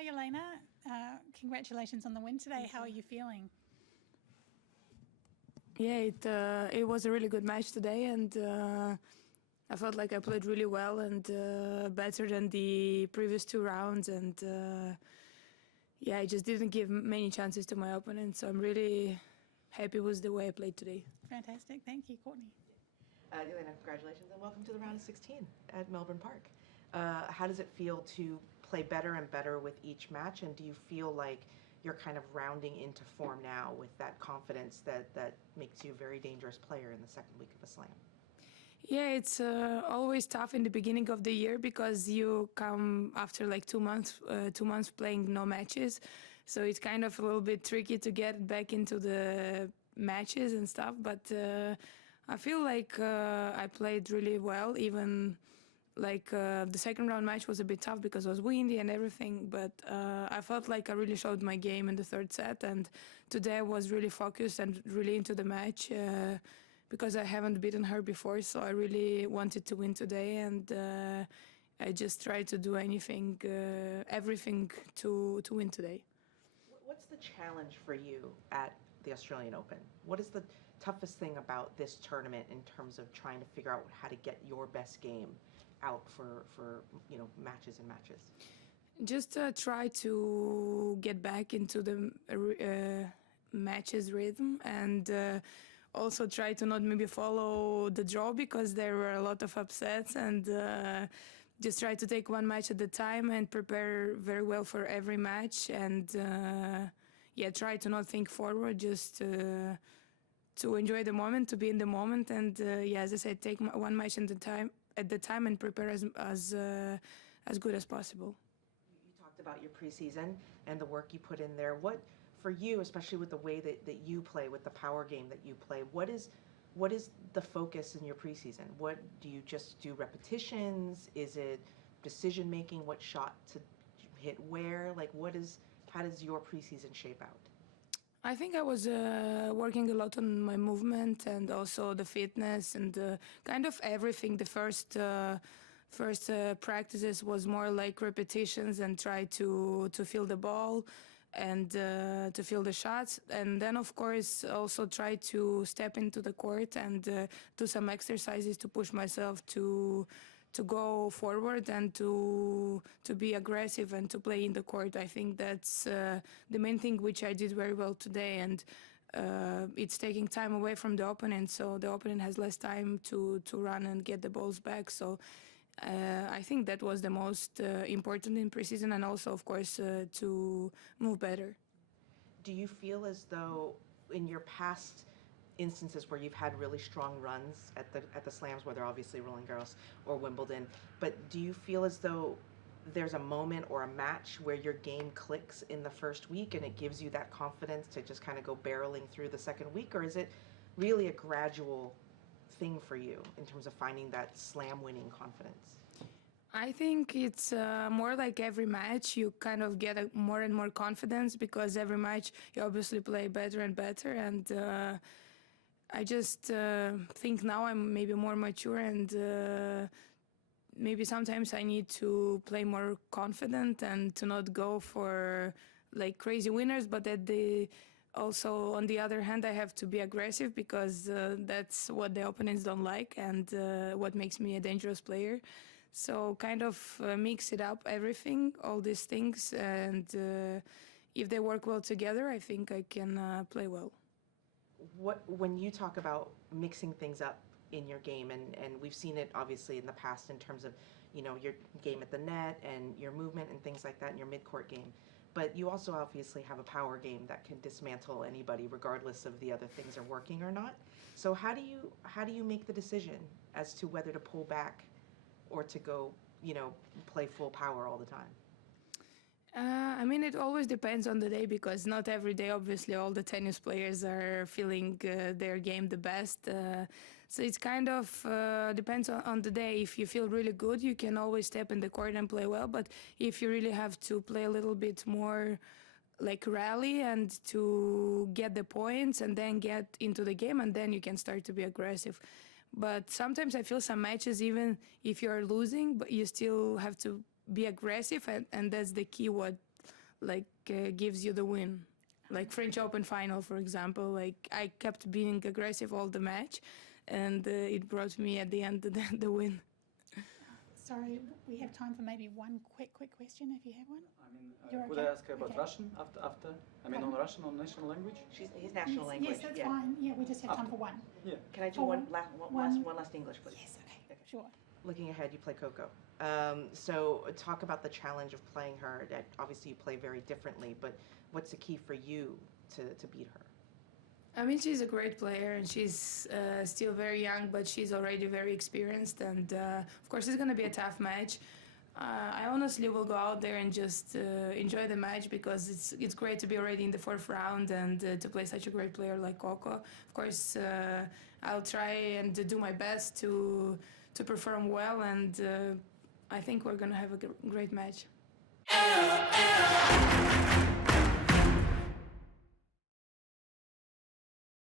Hi, Jelena. Congratulations on the win today. How are you feeling? Yeah, it was a really good match today, and I felt like I played really well and better than the previous two rounds. And yeah, I just didn't give many chances to my opponent, so I'm really happy with the way I played today. Fantastic. Thank you, Courtney. Jelena, congratulations and welcome to the round of 16 at Melbourne Park. How does it feel to play better and better with each match, and do you feel like you're kind of rounding into form now with that confidence that makes you a very dangerous player in the second week of a slam? Yeah, it's always tough in the beginning of the year because you come after like 2 months playing no matches, so it's kind of a little bit tricky to get back into the matches and stuff. But I feel like I played really well. Even like the second round match was a bit tough because it was windy and everything, but I felt like I really showed my game in the third set, and today I was really focused and really into the match. Because I haven't beaten her before, so I really wanted to win today, and I just tried to do everything to win today. What's the challenge for you at the Australian Open? What is the toughest thing about this tournament in terms of trying to figure out how to get your best game out for matches and matches? Just try to get back into the matches rhythm, and also try to not maybe follow the draw because there were a lot of upsets, and just try to take one match at a time and prepare very well for every match, and yeah, try to not think forward, just to enjoy the moment, to be in the moment, and yeah, as I said, take one match at the time and prepare as good as possible. You talked about your preseason and the work you put in there. What, for you, especially with the way that you play, with the power game that you play, what is the focus in your preseason? What do you just do repetitions? Is it decision making? What shot to hit where? Like, how does your preseason shape out? I think I was working a lot on my movement and also the fitness and kind of everything. The first practices was more like repetitions and try to feel the ball and to feel the shots, and then of course also try to step into the court and do some exercises to push myself to go forward and to be aggressive and to play in the court. I think that's the main thing which I did very well today, and it's taking time away from the opponent, so the opponent has less time to run and get the balls back. So I think that was the most important in preseason, and also, of course, to move better. Do you feel as though in your past instances where you've had really strong runs at the slams, whether obviously Roland Garros or Wimbledon, but do you feel as though there's a moment or a match where your game clicks in the first week and it gives you that confidence to just kind of go barreling through the second week, or is it really a gradual thing for you in terms of finding that slam winning confidence? I think it's more like every match you kind of get more and more confidence, because every match you obviously play better and better, and I just think now I'm maybe more mature, and maybe sometimes I need to play more confident and to not go for like crazy winners, but also, on the other hand, I have to be aggressive, because that's what the opponents don't like, and what makes me a dangerous player. So kind of mix it up, everything, all these things, and if they work well together, I think I can play well. When you talk about mixing things up in your game, and we've seen it obviously in the past in terms of, your game at the net and your movement and things like that in your mid-court game, but you also obviously have a power game that can dismantle anybody regardless of the other things are working or not. So how do you make the decision as to whether to pull back or to go, play full power all the time? I mean, it always depends on the day, because not every day, obviously, all the tennis players are feeling their game the best. So it's kind of depends on the day. If you feel really good, you can always step in the court and play well. But if you really have to play a little bit more like rally and to get the points and then get into the game, and then you can start to be aggressive. But sometimes I feel some matches, even if you're losing, but you still have to be aggressive, and that's the key, what gives you the win. Like French Open final, for example, like I kept being aggressive all the match, and it brought me at the end the win. Sorry, we have time for maybe one quick question if you have one. I mean, You're could okay? I ask about Okay. Russian after? I mean, on Russian, on national language? His national language. Yes, that's yeah. fine. Yeah, we just have time for one. Yeah. Can I do For one one- last English, please? Yes, okay, sure. Looking ahead, you play Coco. So talk about the challenge of playing her. Obviously, you play very differently, but what's the key for you to beat her? I mean, she's a great player, and she's still very young, but she's already very experienced. And of course, it's going to be a tough match. I honestly will go out there and just enjoy the match because it's great to be already in the fourth round and to play such a great player like Coco. Of course, I'll try and do my best to perform well, and I think we're going to have a great match.